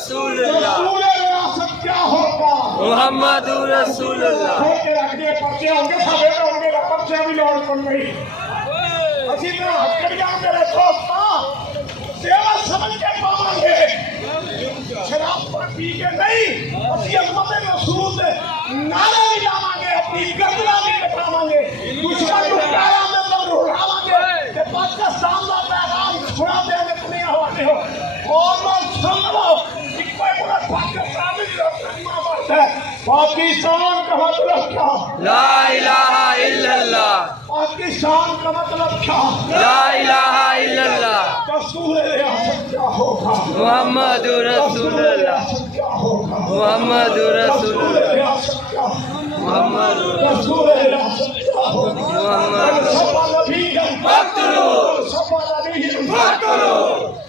رسول اللہ رسول ریاست کیا ہوگا محمد رسول اللہ رکھنے پرچے ہوں گے سبے ہوں گے پرچے بھی لوڑ پڑ گئی اسی طرح ہتکڑیاں میرے دوستاں سیوا سمجھ کے پاؤں گے شراب پر پی کے نہیں اسی عظمت رسول سے نعرہ بھی لاؤں گے اپنی گردنا بھی کٹاؤں گے دشمن کو کایا میں اڑاؤں گے کہ پاکستان کا پیغام چھڑا دے گے تمہیں حوالے ہو اور لوگ سن لو کہ کوئی بڑا پاکستان بھی پاکستان کا مطلب کیا لا الہ الا اللہ پاکستان کا مطلب کیا لا الہ الا اللہ رسول ریاست کیا ہوگا محمد رسول اللہ کیا ہوگا محمد رسول اللہ ریاست کیا محمد رسول ریاست کیا ہوگا محمد سب نبی فاقتلوا سب نبی فاقتلوا